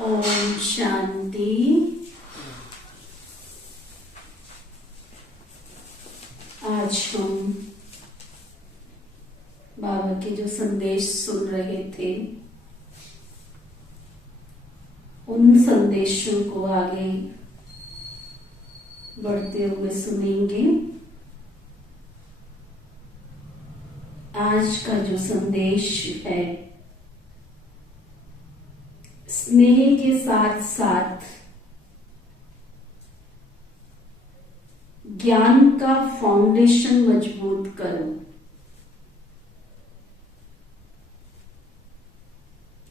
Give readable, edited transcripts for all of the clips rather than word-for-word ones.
ओम शांति। आज हम बाबा के जो संदेश सुन रहे थे उन संदेशों को आगे बढ़ते हुए सुनेंगे। आज का जो संदेश है, स्नेह के साथ साथ ज्ञान का फाउंडेशन मजबूत करो।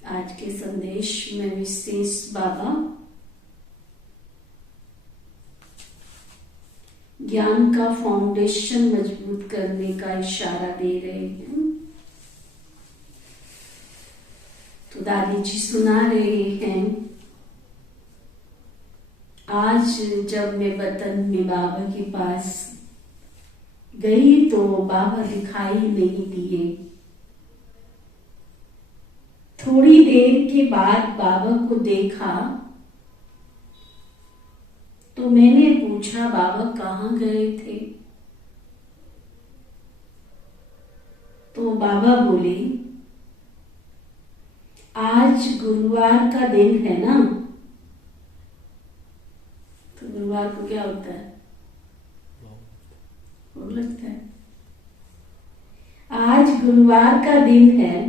आज के संदेश में विशेष बाबा ज्ञान का फाउंडेशन मजबूत करने का इशारा दे रहे हैं। तो दादी जी सुना रहे हैं, आज जब मैं वतन में बाबा के पास गई तो बाबा दिखाई नहीं दिए। थोड़ी देर के बाद बाबा को देखा तो मैंने पूछा, बाबा कहाँ गए थे? तो बाबा बोले, आज गुरुवार का दिन है ना। तो गुरुवार को क्या होता है? भोग लगता है। आज गुरुवार का दिन है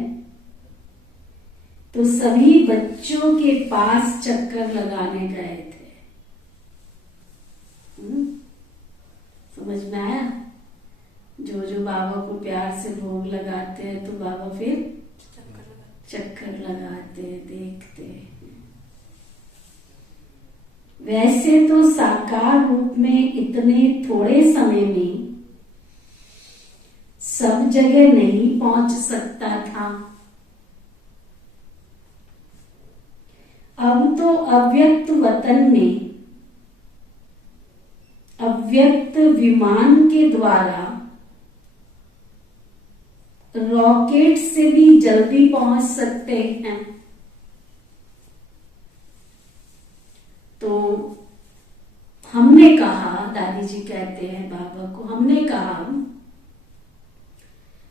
तो सभी बच्चों के पास चक्कर लगाने गए थे। समझ में आया? जो जो बाबा को प्यार से भोग लगाते हैं तो बाबा फिर चक्कर लगाते, देखते। वैसे तो साकार रूप में इतने थोड़े समय में सब जगह नहीं पहुंच सकता था। अब तो अव्यक्त वतन में अव्यक्त विमान के द्वारा रॉकेट से भी जल्दी पहुंच सकते हैं। तो हमने कहा, दादी जी कहते हैं बाबा को, हमने कहा,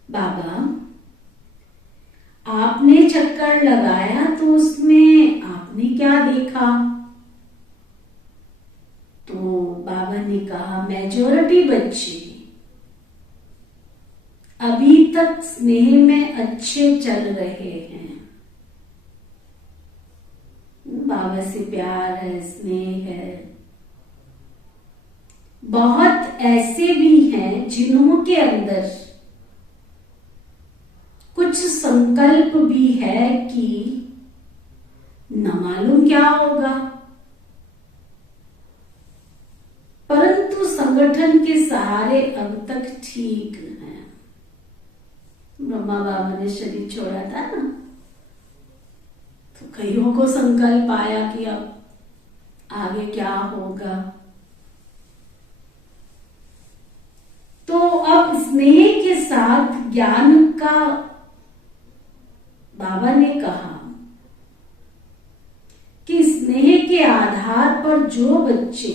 बाबा आपने चक्कर लगाया तो उसमें आपने क्या देखा? तो बाबा ने कहा, मेजॉरिटी बच्चे अभी तक स्नेह में अच्छे चल रहे हैं। बाबा से प्यार है, स्नेह है। बहुत ऐसे भी हैं जिन्हों के अंदर कुछ संकल्प भी है कि न मालूम क्या होगा, परंतु संगठन के सहारे अब तक ठीक है। ब्रह्मा बाबा ने शरीर छोड़ा था ना, तो कईयों को संकल्प आया कि अब आगे क्या होगा। तो अब स्नेह के साथ ज्ञान का बाबा ने कहा कि स्नेह के आधार पर जो बच्चे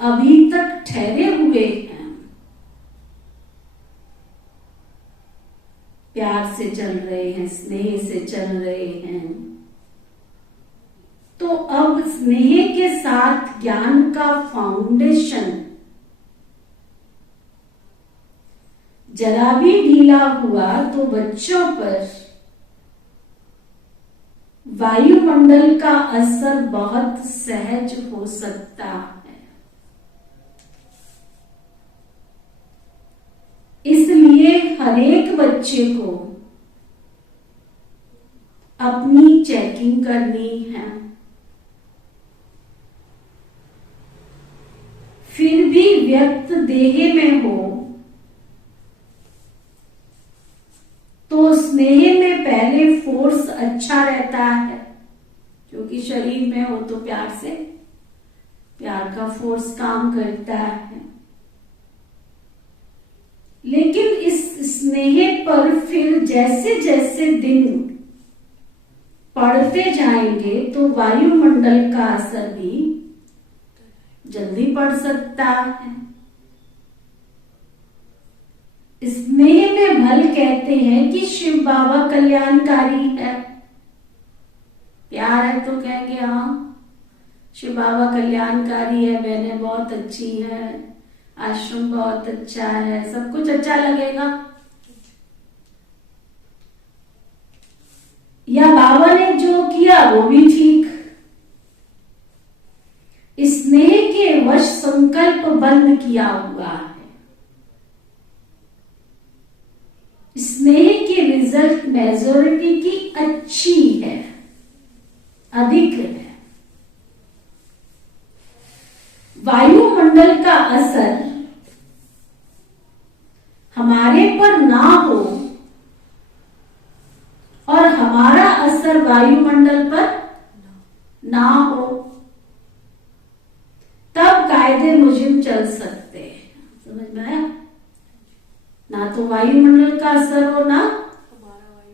अभी तक ठहरे हुए हैं, प्यार से चल रहे हैं, स्नेह से चल रहे हैं, तो अब स्नेह के साथ ज्ञान का फाउंडेशन जरा भी ढीला हुआ तो बच्चों पर वायुमंडल का असर बहुत सहज हो सकता है। इसलिए हर एक बच्चे को अपनी चेकिंग करनी है। फिर भी व्यक्त देह में हो तो स्नेह में पहले फोर्स अच्छा रहता है, क्योंकि शरीर में हो तो प्यार से प्यार का फोर्स काम करता है। लेकिन इस स्नेह पर फिर जैसे जैसे दिन पढ़ते जाएंगे तो वायुमंडल का असर भी जल्दी पड़ सकता है। स्नेह में भल कहते हैं कि शिव बाबा कल्याणकारी है। प्यार है तो कहेंगे हाँ शिव बाबा कल्याणकारी है, बहनें बहुत अच्छी है, आश्रम बहुत अच्छा है, सब कुछ अच्छा लगेगा। या बाबा ने जो किया वो भी ठीक। स्नेह के वश संकल्प बंद किया हुआ है। स्नेह की रिजल्ट मेजोरिटी की अच्छी है, अधिक है। वायुमंडल का असर हमारे पर ना हो और हमारा असर वायुमंडल पर ना हो, तब कायदे मुजिब चल सकते हैं। समझ में आया? ना तो वायुमंडल का असर हो, ना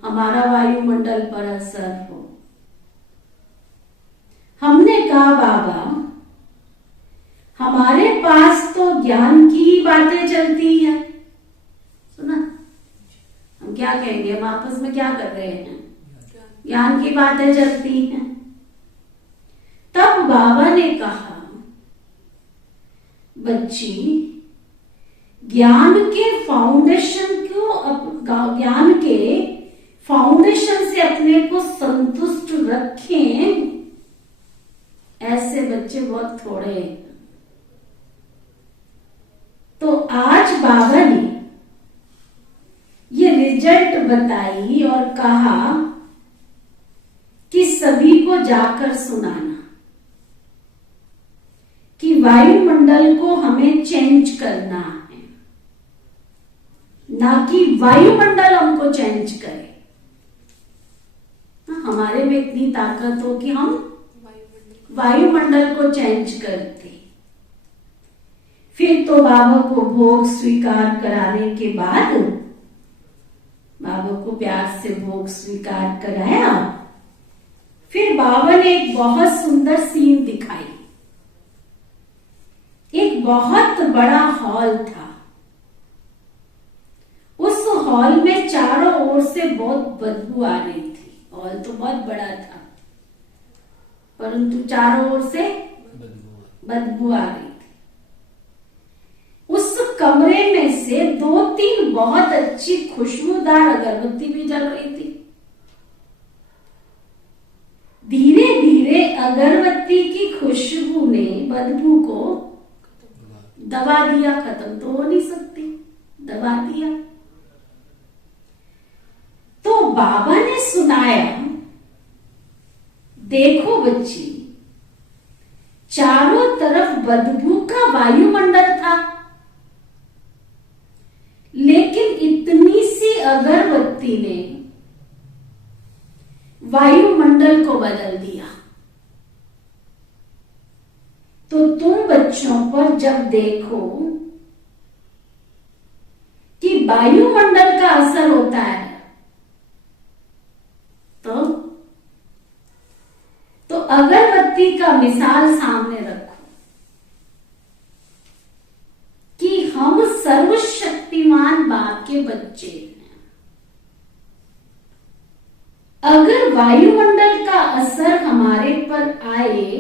हमारा वायुमंडल पर असर हो। हमने कहा बाबा हमारे पास तो ज्ञान की ही बातें चलती है। सुना? हम क्या कहेंगे, हम आपस में क्या कर रहे हैं, ज्ञान की बातें चलती हैं। तब बाबा ने कहा बच्ची ज्ञान के फाउंडेशन से अपने को संतुष्ट रखें, ऐसे बच्चे बहुत थोड़े हैं। तो आज बाबा ने ये रिजल्ट बताई और कहा कि सभी को जाकर सुनाना कि वायुमंडल को हमें चेंज करना है, ना कि वायुमंडल हमको चेंज करे। हमारे में इतनी ताकत हो कि हम वायुमंडल को चेंज करते। फिर तो बाबा को भोग स्वीकार कराने के बाद, बाबा को प्यार से भोग स्वीकार कराया, फिर बाबा ने एक बहुत सुंदर सीन दिखाई। एक बहुत बड़ा हॉल था। उस हॉल में चारों ओर से बहुत बदबू आ रही थी। हॉल तो बहुत बड़ा था, परंतु चारों ओर से बदबू आ रही थी। उस कमरे में से 2-3 बहुत अच्छी खुशबूदार अगरबत्ती भी जल रही थी। धीरे धीरे अगरबत्ती की खुशबू ने बदबू को दबा दिया। खत्म तो हो नहीं सकती, दबा दिया। तो बाबा ने सुनाया, देखो बच्ची, चारों तरफ बदबू का वायुमंडल था, लेकिन इतनी सी अगरबत्ती ने वायुमंडल को बदल दिया। तो तुम बच्चों पर जब देखो कि वायुमंडल का असर होता है, तो अगरबत्ती का मिसाल सामने रखो कि हम सर्वशक्तिमान बाप के बच्चे हैं। अगर वायुमंडल का असर हमारे पर आए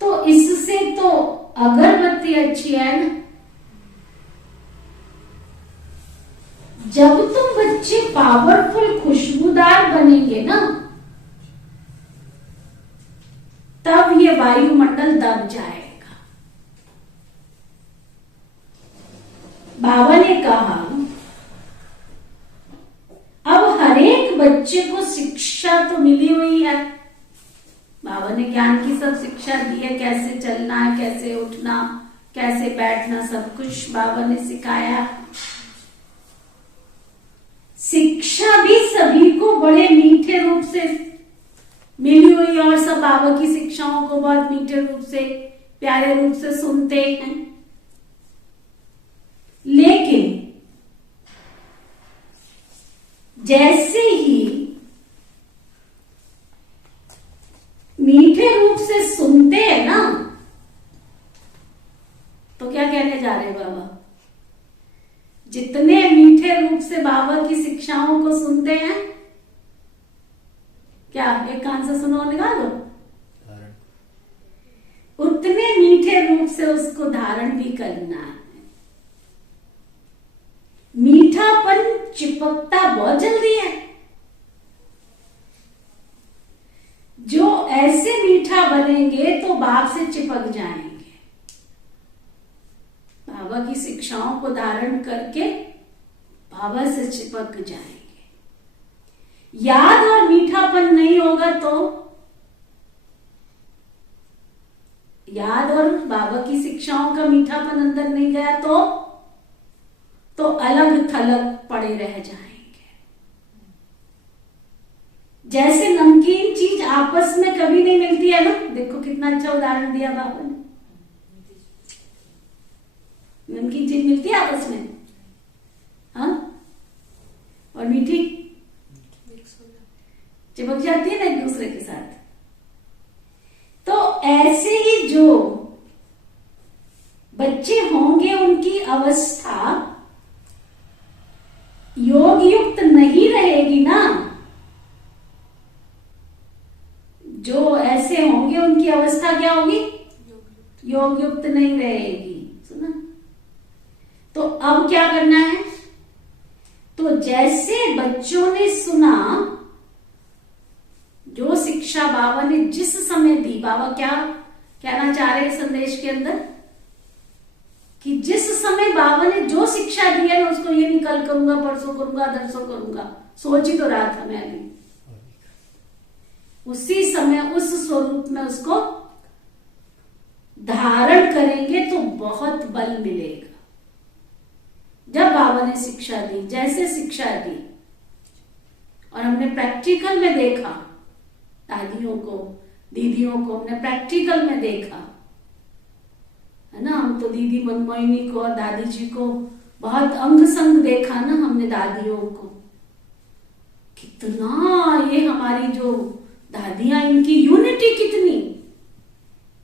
तो इससे तो अगरबत्ती अच्छी है ना। जब तुम बच्चे पावरफुल खुशबूदार बनेंगे ना, तब ये वायुमंडल दब जाएगा। बाबा ने कहा अब हर एक बच्चे को शिक्षा तो मिली हुई है। बाबा ने ज्ञान की सब शिक्षा दी है, कैसे चलना है, कैसे उठना, कैसे बैठना, सब कुछ बाबा ने सिखाया। शिक्षा भी सभी को बड़े मीठे रूप से मिली हुई है और सब बाबा की शिक्षाओं को बहुत मीठे रूप से, प्यारे रूप से सुनते हैं। लेकिन जैसे ही बाबा की शिक्षाओं को सुनते हैं, क्या एक कान से सुनो निकालो, उतने मीठे रूप से उसको धारण भी करना है। मीठापन चिपकता बहुत जल्दी है। जो ऐसे मीठा बनेंगे तो बाप से चिपक जाएंगे। बाबा की शिक्षाओं को धारण करके बाबा से चिपक जाएंगे। याद और मीठापन नहीं होगा तो, याद और बाबा की शिक्षाओं का मीठापन अंदर नहीं गया तो अलग थलग पड़े रह जाएंगे। जैसे नमकीन चीज आपस में कभी नहीं मिलती है ना, देखो कितना अच्छा उदाहरण दिया बाबा ने। नमकीन चीज मिलती है आपस में, हाँ, और मीठी चिपक जाती है ना एक दूसरे के साथ। तो ऐसे ही जो बच्चे होंगे उनकी अवस्था योग युक्त नहीं रहेगी ना। जो ऐसे होंगे उनकी अवस्था क्या होगी, योग युक्त नहीं रहेगी। सुना? तो अब क्या करना है, तो जैसे बच्चों ने सुना, जो शिक्षा बाबा ने जिस समय दी, बाबा क्या कहना चाह रहे हैं संदेश के अंदर, कि जिस समय बाबा ने जो शिक्षा दी है ना, उसको ये नहीं कल करूंगा, परसों करूंगा, दरसों करूंगा, सोच ही तो रहा था मैं अभी, उसी समय उस स्वरूप में उसको धारण करेंगे तो बहुत बल मिलेगा। जब बाबा ने शिक्षा दी, जैसे शिक्षा दी, और हमने प्रैक्टिकल में देखा, दादियों को दीदियों को हमने प्रैक्टिकल में देखा है ना। हम तो दीदी मनमोहिनी को और दादी जी को बहुत अंग संग देखा ना हमने, दादियों को कितना, ये हमारी जो दादियां, इनकी यूनिटी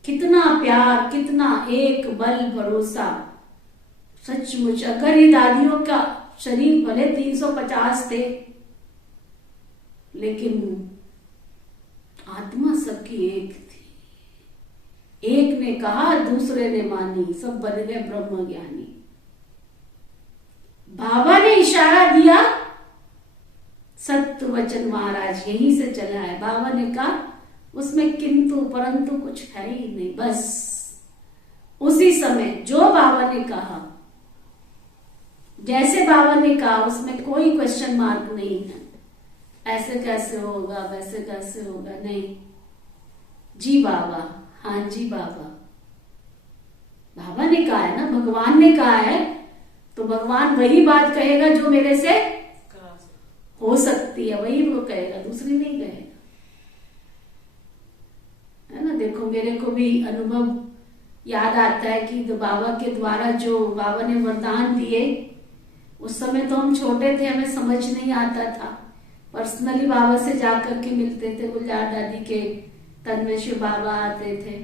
कितना प्यार, कितना एक बल भरोसा। सचमुच अगर ये दादियों का शरीर भले 350 थे, लेकिन आत्मा सबकी एक थी। एक ने कहा, दूसरे ने मानी, सब बन गए ब्रह्म ज्ञानी। बाबा ने इशारा दिया, सत्य वचन महाराज यहीं से चला है। बाबा ने कहा, उसमें किंतु परंतु कुछ है ही नहीं, बस उसी समय जो बाबा ने कहा, जैसे बाबा ने कहा, उसमें कोई क्वेश्चन मार्क नहीं है, ऐसे कैसे होगा, वैसे कैसे होगा, नहीं जी बाबा, हाँ जी बाबा। बाबा ने कहा है ना, भगवान ने कहा है, तो भगवान वही बात कहेगा जो मेरे से हो सकती है, वही वो कहेगा, दूसरी नहीं कहेगा, है ना। देखो मेरे को भी अनुभव याद आता है कि तो बाबा के द्वारा जो बाबा ने वरदान दिए, उस समय तो हम छोटे थे, हमें समझ नहीं आता था। पर्सनली बाबा से जाकर के मिलते थे, गुलजार दादी के तन में शिव बाबा आते थे,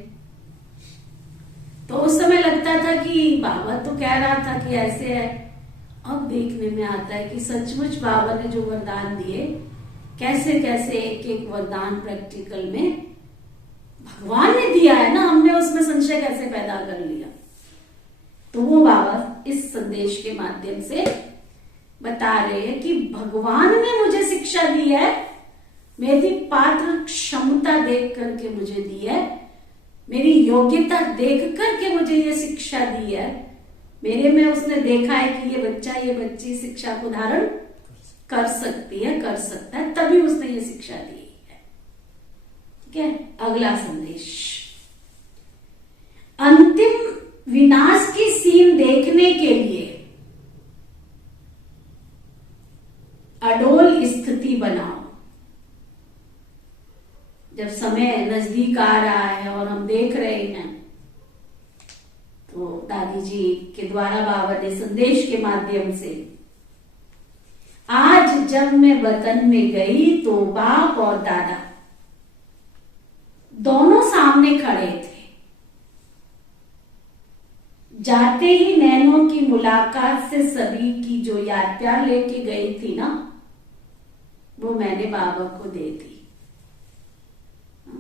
तो उस समय लगता था कि बाबा तो कह रहा था कि ऐसे है। अब देखने में आता है कि सचमुच बाबा ने जो वरदान दिए, कैसे कैसे एक एक वरदान प्रैक्टिकल में भगवान ने दिया है ना, हमने उसमें संशय कैसे पैदा कर लिया। तो वो बाबा इस संदेश के माध्यम से बता रहे हैं कि भगवान ने मुझे शिक्षा दी है, मेरी पात्र क्षमता देख करके मुझे दी है, मेरी योग्यता देख करके मुझे ये शिक्षा दी है। मेरे में उसने देखा है कि ये बच्चा, ये बच्ची शिक्षा को धारण कर सकती है, कर सकता है, तभी उसने ये शिक्षा दी है। ठीक है, अगला संदेश, अंतिम विनाश की सीन देखने के लिए अडोल स्थिति बनाओ। जब समय नजदीक आ रहा है और हम देख रहे हैं, तो दादी जी के द्वारा बाबा ने संदेश के माध्यम से, आज जब मैं वतन में गई तो बाप और दादा दोनों सामने खड़े थे। जाते ही नैनों की मुलाकात से सभी की जो याद प्यार लेके गई थी ना, वो मैंने बाबा को दे दी।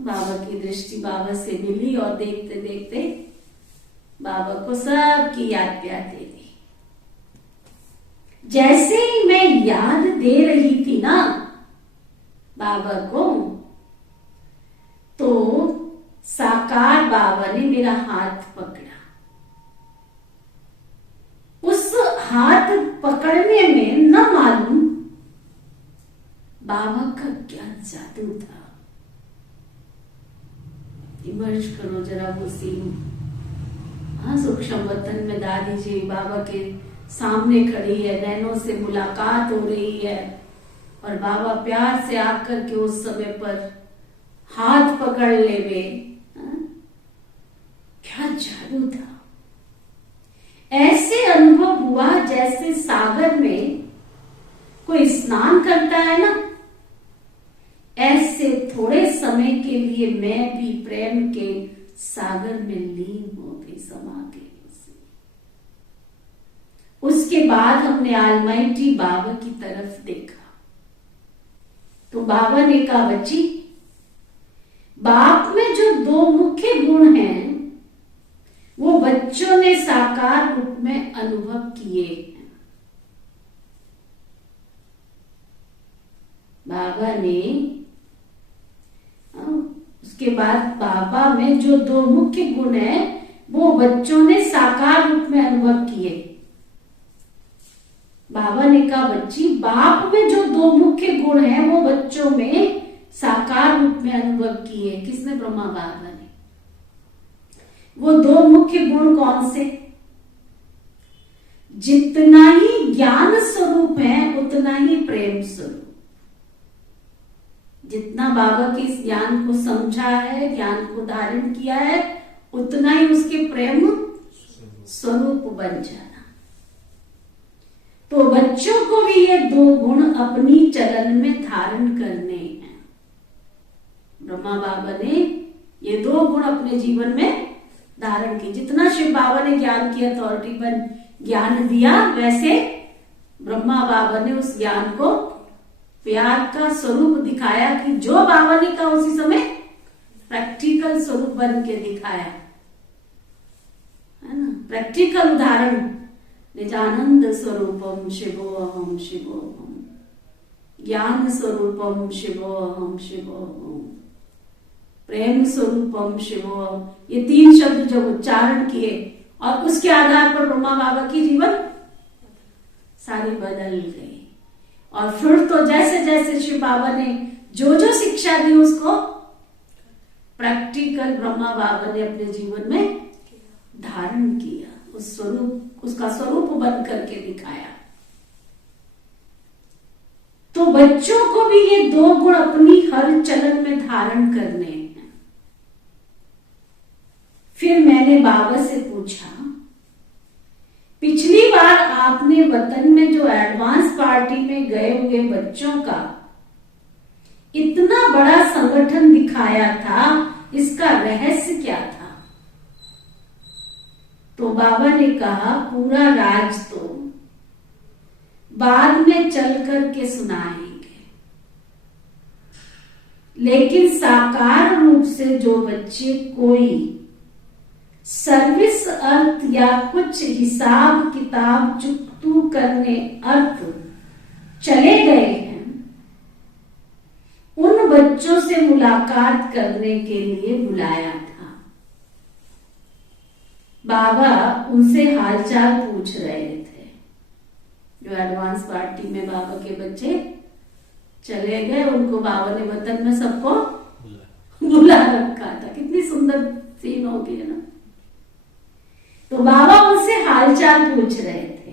बाबा की दृष्टि बाबा से मिली और देखते देखते बाबा को सब की याद प्यार दे दी। जैसे ही मैं याद दे रही थी ना बाबा को, तो साकार बाबा ने मेरा हाथ पकड़ा। उस हाथ पकड़ने में न मालूम बाबा का क्या जादू था। इमर्ज करो जरा वो सीन। हाँ, सूक्ष्म वतन में दादी जी बाबा के सामने खड़ी है, नैनों से मुलाकात हो रही है और बाबा प्यार से आकर के उस समय पर हाथ पकड़ ले वे। क्या जादू था। ऐसे अनुभव हुआ जैसे सागर में कोई स्नान करता है ना, ऐसे थोड़े समय के लिए मैं भी प्रेम के सागर में लीन हो गई, समा गई। उसके बाद हमने ऑलमाइटी बाबा की तरफ देखा तो बाबा ने कहा, बच्ची, बाप में जो दो मुख्य गुण हैं वो बच्चों ने साकार रूप में अनुभव किए हैं। बाबा ने उसके बाद बाबा में जो दो मुख्य गुण है वो बच्चों ने साकार रूप में अनुभव किए। बाबा ने कहा, बच्ची, बाप में जो दो मुख्य गुण हैं वो बच्चों में साकार रूप में अनुभव किए। किसने? ब्रह्मा बाबा ने। वो दो मुख्य गुण कौन से? जितना ही ज्ञान स्वरूप है उतना ही प्रेम स्वरूप। जितना बाबा के इस ज्ञान को समझा है, ज्ञान को धारण किया है, उतना ही उसके प्रेम स्वरूप बन जाना। तो बच्चों को भी ये दो गुण अपनी चलन में धारण करने हैं। ब्रह्मा बाबा ने ये दो गुण अपने जीवन में धारण किए। जितना शिव बाबा ने ज्ञान की अथॉरिटी पर ज्ञान दिया, वैसे ब्रह्मा बाबा ने उस ज्ञान को प्यार का स्वरूप दिखाया कि जो बाबा ने कहा उसी समय प्रैक्टिकल स्वरूप बन के दिखाया, है ना। प्रैक्टिकल उदाहरण, निजानंद स्वरूपम शिवोहम शिवोहम, ज्ञान स्वरूपम शिवोहम शिवोहम, प्रेम स्वरूपम शिवोहम। ये तीन शब्द जब उच्चारण किए और उसके आधार पर ब्रह्मा बाबा की जीवन सारी बदल गई। और फिर तो जैसे जैसे शिव बाबा ने जो जो शिक्षा दी उसको प्रैक्टिकल ब्रह्मा बाबा ने अपने जीवन में धारण किया, उस स्वरूप, उसका स्वरूप बन करके दिखाया। तो बच्चों को भी ये दो गुण अपनी हर चलन में धारण करने हैं। फिर मैंने बाबा से पूछा, पिछली बार आपने वतन में जो एडवांस पार्टी में गए हुए बच्चों का इतना बड़ा संगठन दिखाया था, इसका रहस्य क्या था? तो बाबा ने कहा, पूरा राज तो बाद में चल करके सुनाएंगे, लेकिन साकार रूप से जो बच्चे कोई सर्विस अर्थ या कुछ हिसाब किताब चुकतू करने अर्थ चले गए हैं, उन बच्चों से मुलाकात करने के लिए बुलाया था। बाबा उनसे हालचाल पूछ रहे थे। जो एडवांस पार्टी में बाबा के बच्चे चले गए, उनको बाबा ने वतन में सबको बुला रखा था। कितनी सुंदर सीन हो गई ना। तो बाबा उनसे हालचाल पूछ रहे थे,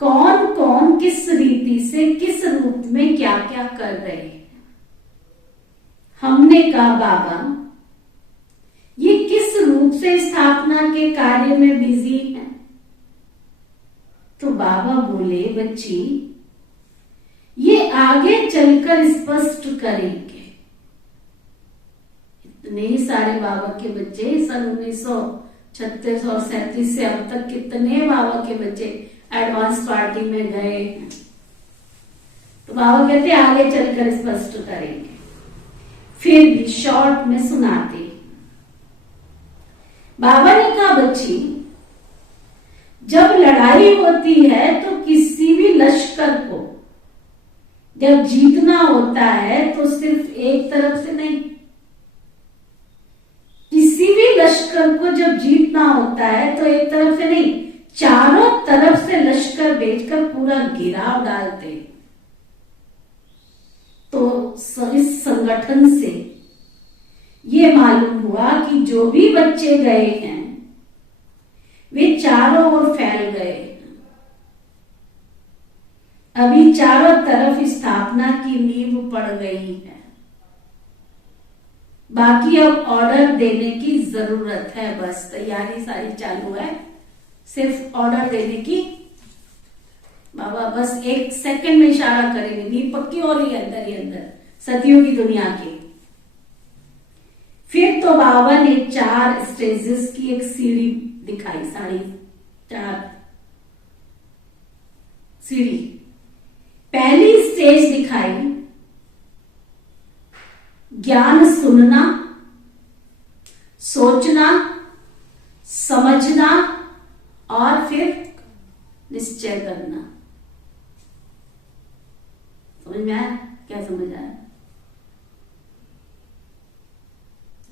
कौन कौन किस रीति से किस रूप में क्या क्या कर रहे हैं। हमने कहा, बाबा ये किस रूप से स्थापना के कार्य में बिजी है? तो बाबा बोले, बच्ची ये आगे चलकर स्पष्ट करेंगे। इतने सारे बाबा के बच्चे सन 36 और 37 से अब तक कितने बाबा के बच्चे एडवांस पार्टी में गए हैं। तो बाबा कहते आगे चलकर स्पष्ट करेंगे, फिर भी शॉर्ट में सुनाते। बाबा ने कहा बच्ची, जब लड़ाई होती है तो किसी भी लश्कर को जब जीतना होता है तो सिर्फ एक तरफ से नहीं, किसी भी लश्कर को जब जीतना होता है तो एक तरफ से नहीं, चारों तरफ से लश्कर भेजकर पूरा घेराव डालते। तो इस संगठन से ये मालूम हुआ कि जो भी बच्चे गए हैं वे चारों ओर फैल गए। अभी चारों तरफ स्थापना की नींव पड़ गई है, बाकी अब ऑर्डर देने की जरूरत है। बस तैयारी सारी चालू है, सिर्फ ऑर्डर देने की। बाबा बस 1 सेकंड में इशारा करेंगे, नींव पक्की हो रही है अंदर ही अंदर सदियों की दुनिया की। फिर तो बाबा ने 4 स्टेजेस की एक सीढ़ी दिखाई, 4.5 सीढ़ी। पहली स्टेज दिखाई ज्ञान सुनना, सोचना, समझना और फिर निश्चय करना। समझ में आया? क्या समझ आया?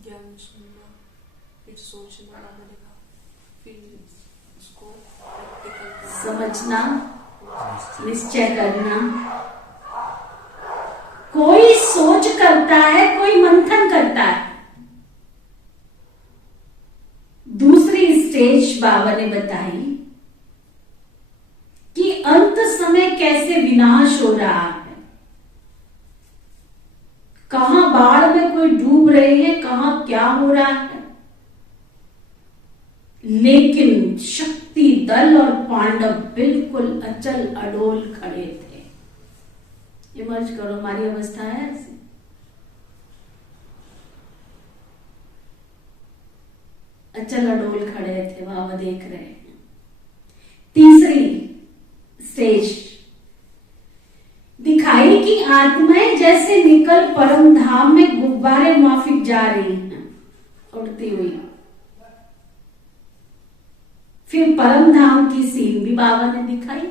ज्ञान सुनना, फिर सोचना, फिर उसको समझना, निश्चय करना। कोई सोच करता है, कोई मंथन करता है। दूसरी स्टेज बाबा ने बताई कि अंत समय कैसे विनाश हो रहा है, कहां बाढ़ में कोई डूब रहे हैं, कहां क्या हो रहा है। लेकिन शक्ति दल और पांडव बिल्कुल अचल अडोल खड़े थे। इमर्ज करो, हमारी अवस्था है ऐसी। अचल अडोल खड़े थे, बाबा देख रहे हैं। तीसरी स्टेज दिखाई कि आत्माएं जैसे निकल परम धाम में गुब्बारे माफिक जा रही हैं, उड़ती हुई। फिर परम धाम की सीन भी बाबा ने दिखाई।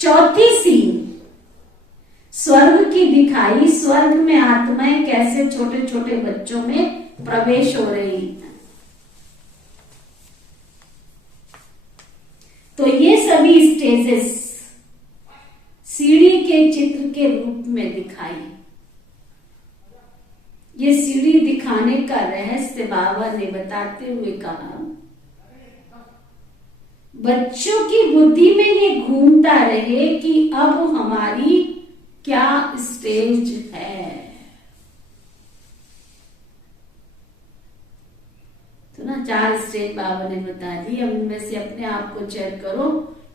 चौथी सीन स्वर्ग की दिखाई, स्वर्ग में आत्माएं कैसे छोटे छोटे बच्चों में प्रवेश हो रही हैं। तो ये सभी स्टेजेस सीढ़ी के चित्र के रूप में दिखाई। ये सीढ़ी दिखाने का रहस्य बाबा ने बताते हुए कहा, बच्चों की बुद्धि में ये घूमता रहे कि अब हमारी क्या स्टेज है। तो ना 4 स्टेज बाबा ने बता दी। अब उनमें से अपने आप को चेक करो,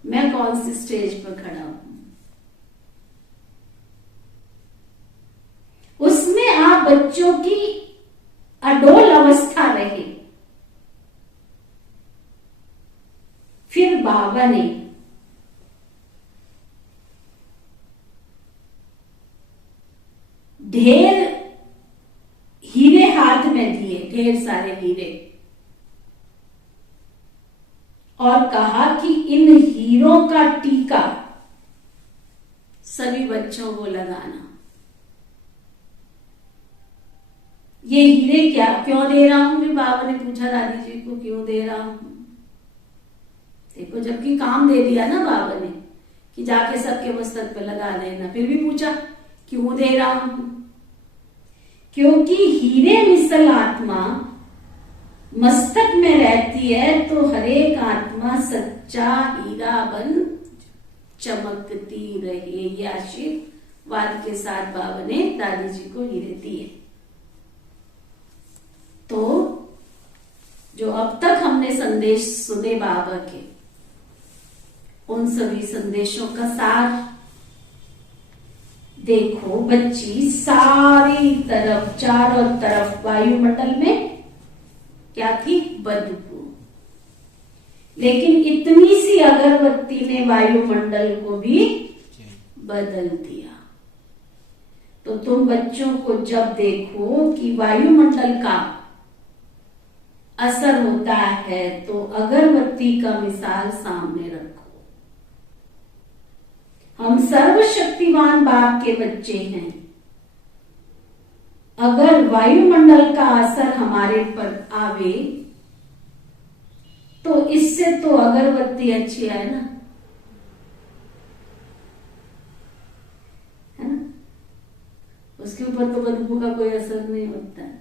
मैं कौन सी स्टेज पर खड़ा हूं। उसमें आप बच्चों की अडोल अवस्था रहे। फिर बाबा ने ढेर हीरे हाथ में दिए, ढेर सारे हीरे, और कहा कि इन हीरों का टीका सभी बच्चों को लगाना। ये हीरे क्या क्यों दे रहा हूं? भी बाबा ने पूछा दादी जी को, क्यों दे रहा हूं? देखो, जबकि काम दे दिया ना बाबा ने कि जाके सबके मस्तक पे लगा देना, फिर भी पूछा क्यों दे रहा हूं? क्योंकि हीरे मिसल आत्मा मस्तक में रहती है तो हरेक आत्मा सच्चा हीरा बन चमकती रहे। ये आशीर्वाद के साथ बाबा ने दादी जी को हीरे दिए। तो जो अब तक हमने संदेश सुने बाबा के, उन सभी संदेशों का सार देखो बच्ची, सारी तरफ चारों तरफ वायुमंडल में क्या थी? बदबू। लेकिन इतनी सी अगरबत्ती ने वायुमंडल को भी बदल दिया। तो तुम बच्चों को जब देखो कि वायुमंडल का असर होता है तो अगरबत्ती का मिसाल सामने रखो। हम सर्वशक्तिमान बाप के बच्चे हैं। अगर वायुमंडल का असर हमारे पर आवे तो इससे तो अगरबत्ती अच्छी है ना, है ना? उसके ऊपर तो बदबू का कोई असर नहीं होता है।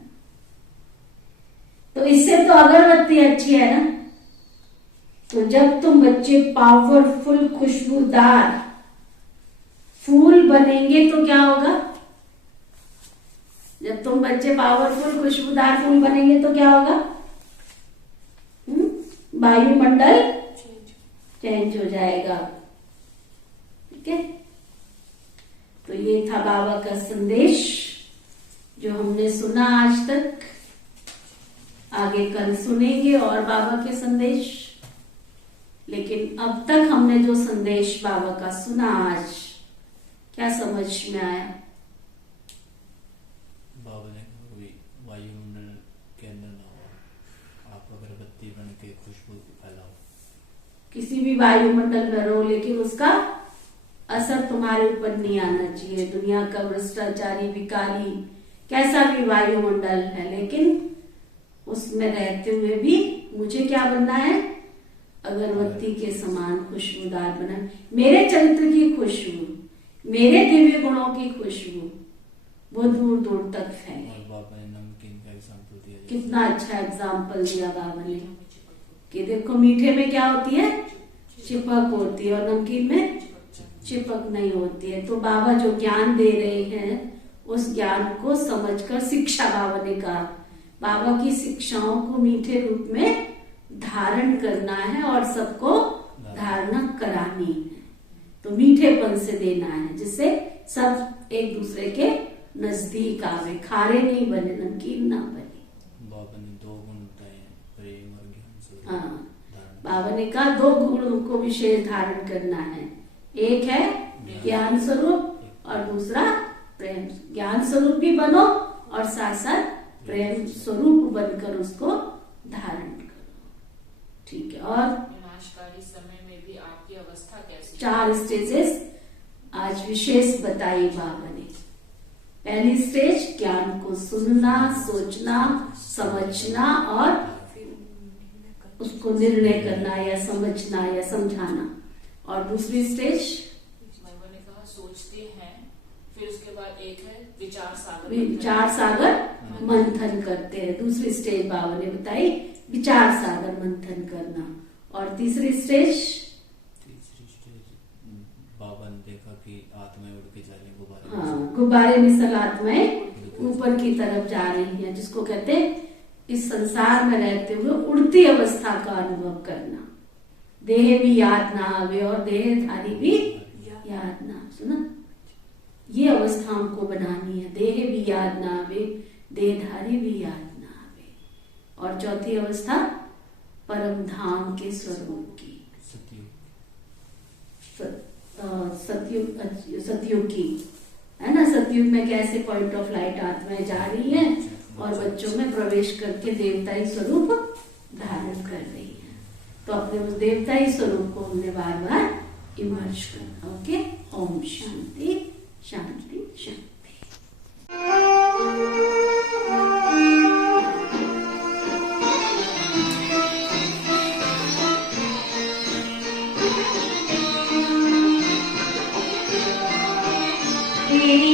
तो इससे तो अगरबत्ती अच्छी है ना। तो जब तुम बच्चे पावरफुल खुशबूदार फूल बनेंगे तो क्या होगा? जब तुम बच्चे पावरफुल खुशबूदार फूल बनेंगे तो क्या होगा? वायुमंडल चेंज हो जाएगा। ठीक है, तो ये था बाबा का संदेश जो हमने सुना आज तक। आगे कल सुनेंगे और बाबा के संदेश। लेकिन अब तक हमने जो संदेश बाबा का सुना आज, क्या समझ में आया? बाबा ने वायुमंडल के अंदर ना हो, आप अगरबत्ती बन के खुशबू फैलाओ। किसी भी वायुमंडल में रहो लेकिन उसका असर तुम्हारे ऊपर नहीं आना चाहिए। दुनिया का भ्रष्टाचारी विकारी कैसा भी वायुमंडल है, लेकिन उसमें रहते हुए भी मुझे क्या बनना है? अगरबत्ती के समान खुशबूदार बना। मेरे चरित्र की खुशबू, मेरे दिव्य गुणों की खुशबू वो दूर दूर तक फैले। और बाबा ने नमकीन का एग्जाम्पल दिया, कितना अच्छा एग्जाम्पल दिया बाबा ने कि देखो मीठे में क्या होती है? चिपक होती है, और नमकीन में चिपक नहीं होती है। तो बाबा जो ज्ञान दे रहे हैं उस ज्ञान को समझकर, शिक्षा बाबा ने कहा, बाबा की शिक्षाओं को मीठे रूप में धारण करना है और सबको धारणा करानी है। तो मीठेपन से देना है जिससे सब एक दूसरे के नजदीक आवे, खारे नहीं बने, नमकीन ना बने। बाबा ने 2 गुण बताए, प्रेम और ज्ञान स्वरूप। हाँ, बाबा ने कहा 2 गुणों को विशेष धारण करना है। एक है ज्ञान स्वरूप और दूसरा प्रेम। ज्ञान स्वरूप भी बनो और साथ साथ प्रेम स्वरूप बनकर उसको धारण करो। ठीक है, और विनाशकारी समय में भी आपकी अवस्था कैसी? 4 स्टेजेस आज विशेष बताई बाबा ने। पहली स्टेज ज्ञान को सुनना, सोचना, समझना और उसको निर्णय करना या समझना या समझाना। और दूसरी स्टेज बाबा ने कहा सोचते हैं, फिर उसके बाद एक है विचार सागर। विचार सागर मंथन करते हैं। दूसरी स्टेज बाबा ने बताई विचार सागर मंथन करना। और तीसरी स्टेज बाबा ने देखा कि आत्माएं उड़ के जा रही हैं, गुब्बारे। हाँ, गुब्बारे मिसल आत्माएं ऊपर की तरफ जा रही हैं, जिसको कहते हैं इस संसार में रहते हुए उड़ती अवस्था का अनुभव करना। देह भी याद ना आवे और देहधारी भी याद ना। सुना, ये अवस्था हमको बनानी है। देह भी याद ना आवे, देहधारी भी याद ना आवे। और चौथी अवस्था परम धाम के स्वरूप की, सतयुग की, है ना। सतयुग में कैसे पॉइंट ऑफ लाइट आत्माएं जा रही हैं और बच्चों में प्रवेश करके देवताई स्वरूप धारण कर रही हैं। तो अपने उस देवताई स्वरूप को हमने बार बार इमर्ज करना। ओके, ओम शांति शांति शांति। तेरी